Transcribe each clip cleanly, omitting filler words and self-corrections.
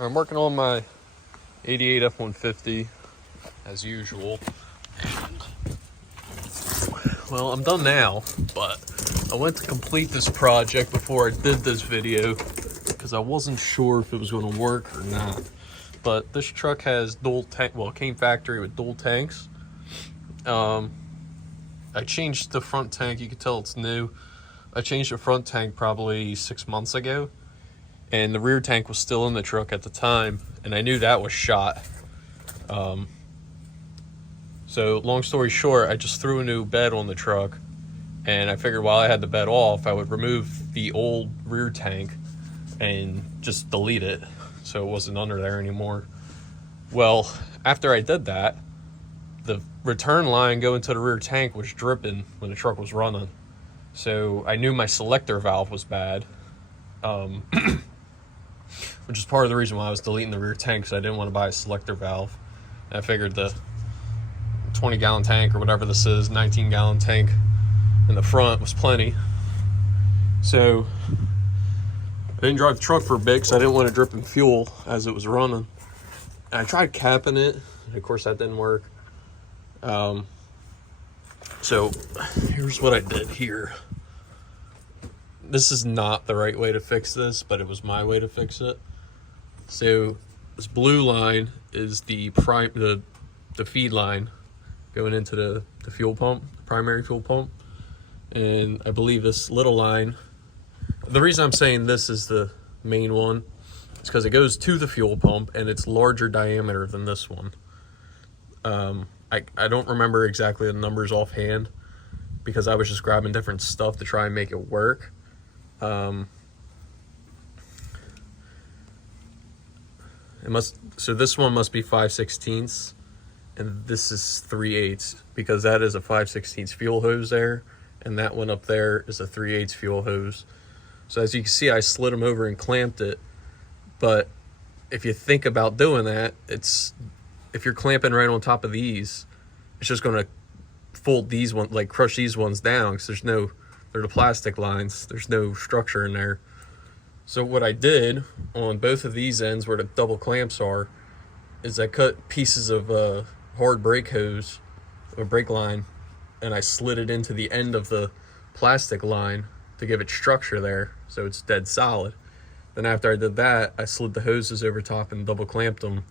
I'm working on my 88 F150 as usual. Well, I'm done now, but I went to complete this project before I did this video because I wasn't sure if it was going to work or not. But this truck has dual tank, well, it came factory with dual tanks. I changed the front tank. You can tell it's new. I changed the front tank probably 6 months ago, and the rear tank was still in the truck at the time, and I knew that was shot. So long story short, I just threw a new bed on the truck, and I figured while I had the bed off, I would remove the old rear tank and just delete it so it wasn't under there anymore. Well, after I did that, the return line going to the rear tank was dripping when the truck was running. So I knew my selector valve was bad, which is part of the reason why I was deleting the rear tank, because I didn't want to buy a selector valve. And I figured the 20-gallon tank or whatever this is, 19-gallon tank in the front was plenty. So I didn't drive the truck for a bit because I didn't want to drip in fuel as it was running. And I tried capping it, and of course that didn't work. So here's what I did here. This is not the right way to fix this, but it was my way to fix it. So this blue line is the feed line going into the fuel pump, the primary fuel pump. And I believe this little line, the reason I'm saying this is the main one is because it goes to the fuel pump and it's larger diameter than this one. I don't remember exactly the numbers offhand because I was just grabbing different stuff to try and make it work. So this one must be 5/16, and this is 3/8, because that is a 5/16 fuel hose there, and that one up there is a 3/8 fuel hose. So as you can see, I slid them over and clamped it. But if you think about doing that, if you're clamping right on top of these, it's just going to fold these ones, like crush these ones down, because they're the plastic lines. There's no structure in there. So what I did on both of these ends where the double clamps are is I cut pieces of hard brake hose or brake line, and I slid it into the end of the plastic line to give it structure there so it's dead solid. Then after I did that, I slid the hoses over top and double clamped them.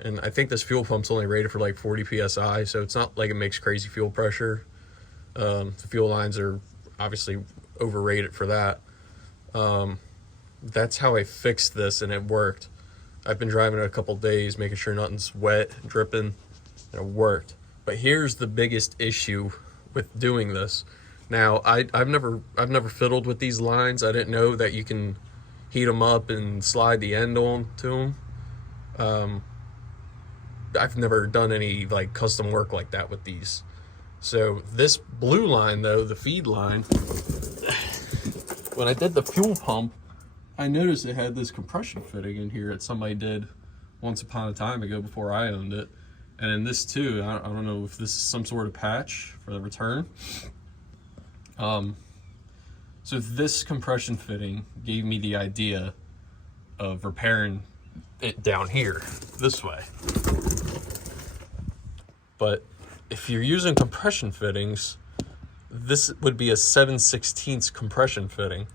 And I think this fuel pump's only rated for like 40 PSI, so it's not like it makes crazy fuel pressure. The fuel lines are obviously overrated for that. That's how I fixed this, and it worked. I've been driving it a couple days, making sure nothing's wet, dripping, and it worked. But here's the biggest issue with doing this. Now, I've never fiddled with these lines. I didn't know that you can heat them up and slide the end on to them. I've never done any like custom work like that with these. So this blue line though, the feed line, when I did the fuel pump, I noticed it had this compression fitting in here that somebody did once upon a time ago before I owned it. And in this too, I don't know if this is some sort of patch for the return. So this compression fitting gave me the idea of repairing it down here this way. But if you're using compression fittings, this would be a 7/16 compression fitting,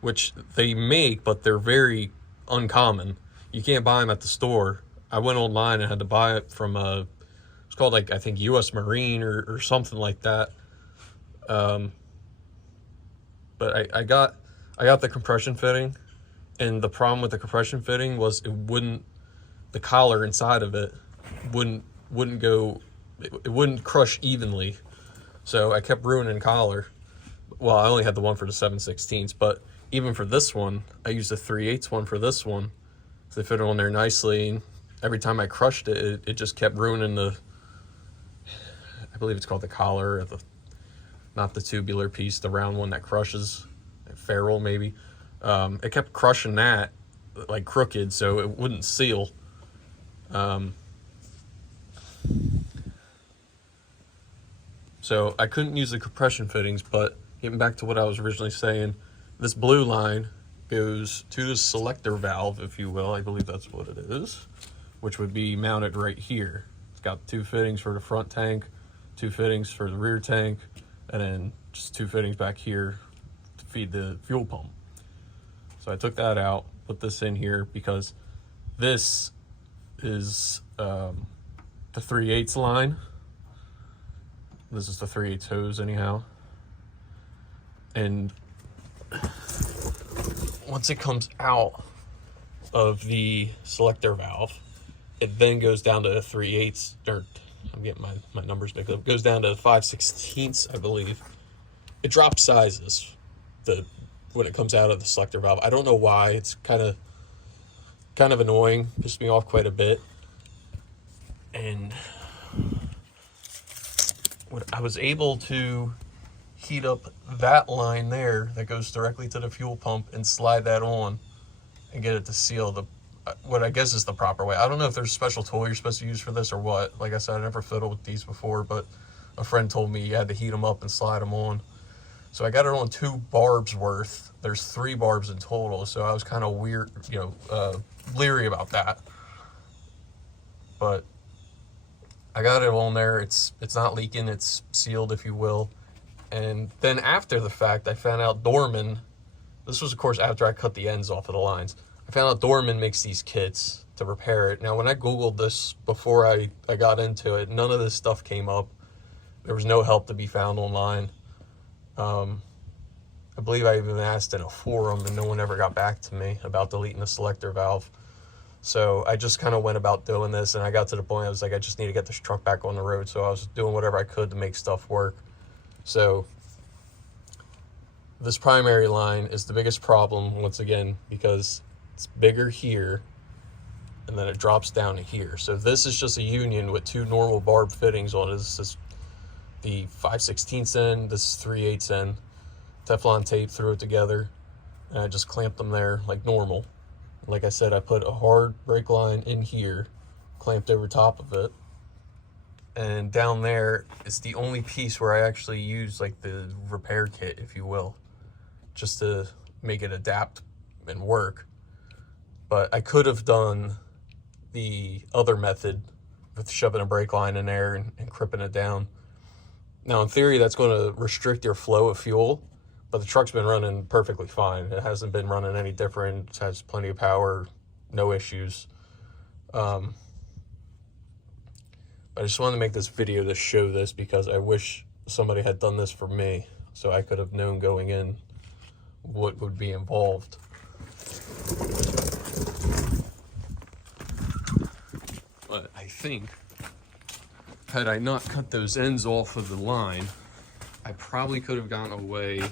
which they make, but they're very uncommon. You can't buy them at the store. I went online and had to buy it from it's called like, I think US Marine or something like that. But I got the compression fitting, and the problem with the compression fitting was the collar inside of it wouldn't crush evenly. So I kept ruining collar. Well, I only had the one for the 7/16, but even for this one, I used a 3/8 one for this one. So they fit on there nicely. And every time I crushed it, it just kept ruining I believe it's called the collar, or not the tubular piece, the round one that crushes, ferrule maybe. It kept crushing that like crooked, so it wouldn't seal. So I couldn't use the compression fittings. But getting back to what I was originally saying, this blue line goes to the selector valve, if you will. I believe that's what it is, which would be mounted right here. It's got 2 fittings for the front tank, 2 fittings for the rear tank, and then just 2 fittings back here to feed the fuel pump. So I took that out, put this in here because this is the 3/8 line. This is the 3/8 hose anyhow. And once it comes out of the selector valve, it then goes down to 3/8, or I'm getting my numbers mixed up. It goes down to 5/16, I believe. It drops sizes when it comes out of the selector valve. I don't know why. It's kind of annoying. Pissed me off quite a bit. And I was able to heat up that line there that goes directly to the fuel pump and slide that on and get it to seal the what I guess is the proper way. I don't know if there's a special tool you're supposed to use for this or what. Like I said, I never fiddled with these before, but a friend told me you had to heat them up and slide them on. So I got it on 2 barbs worth. There's 3 barbs in total, so I was kind of weird, leery about that. But I got it on there. It's not leaking. It's sealed, if you will. And then after the fact, I found out Dorman, this was of course after I cut the ends off of the lines, I found out Dorman makes these kits to repair it. Now when I Googled this before I got into it, none of this stuff came up. There was no help to be found online. I believe I even asked in a forum and no one ever got back to me about deleting the selector valve. So I just kind of went about doing this, and I got to the point I was like, I just need to get this truck back on the road. So I was doing whatever I could to make stuff work. So this primary line is the biggest problem, once again, because it's bigger here and then it drops down to here. So this is just a union with 2 normal barb fittings on it. This is the 5/16 end, this is 3/8 end. Teflon tape, threw it together, and I just clamped them there like normal. Like I said, I put a hard brake line in here, clamped over top of it. And down there is the only piece where I actually use like the repair kit, if you will, just to make it adapt and work. But I could have done the other method with shoving a brake line in there and crimping it down. Now, in theory, that's going to restrict your flow of fuel, but the truck's been running perfectly fine. It hasn't been running any different. It has plenty of power, no issues. But I just wanted to make this video to show this because I wish somebody had done this for me so I could have known going in what would be involved. But I think, had I not cut those ends off of the line, I probably could have gotten away.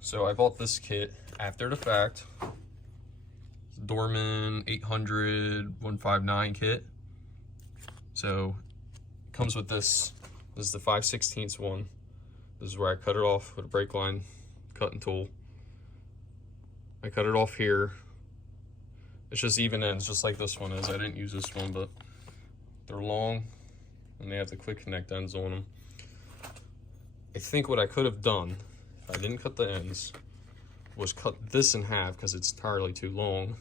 So I bought this kit after the fact. It's a Dorman 800 159 kit. So it comes with this. This is the 5/16 one. This is where I cut it off with a brake line cutting tool. I cut it off here. It's just even ends, just like this one is. I didn't use this one, but they're long and they have the quick connect ends on them. I think what I could have done, if I didn't cut the ends, was cut this in half because it's entirely too long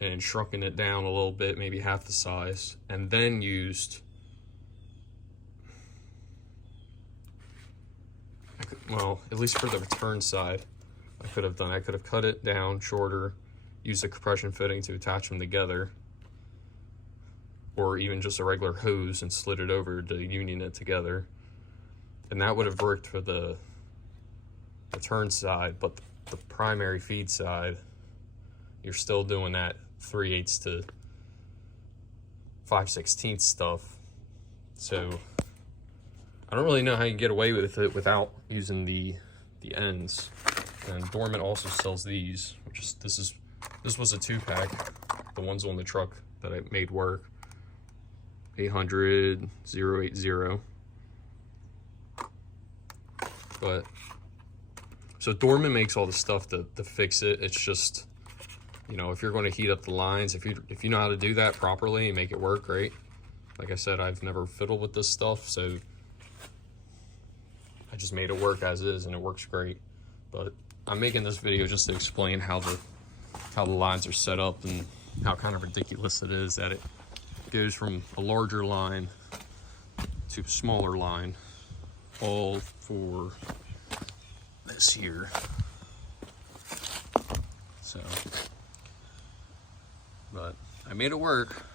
and shrunken it down a little bit, maybe half the size, and then used, well, at least for the return side, I could have cut it down shorter, used a compression fitting to attach them together, or even just a regular hose and slid it over to union it together. And that would have worked for the return side, but the primary feed side, you're still doing that 3/8 to 5/16 stuff. So I don't really know how you get away with it without using the ends. And Dorman also sells these, which is this was a 2-pack. The ones on the truck that I made work. 800 080. But so Dorman makes all the stuff to fix it. It's just, you know, if you're going to heat up the lines, if you know how to do that properly and make it work, great. Like I said, I've never fiddled with this stuff, so I just made it work as is, and it works great. But I'm making this video just to explain how the lines are set up and how kind of ridiculous it is that it goes from a larger line to a smaller line, all for this here. So, but I made it work.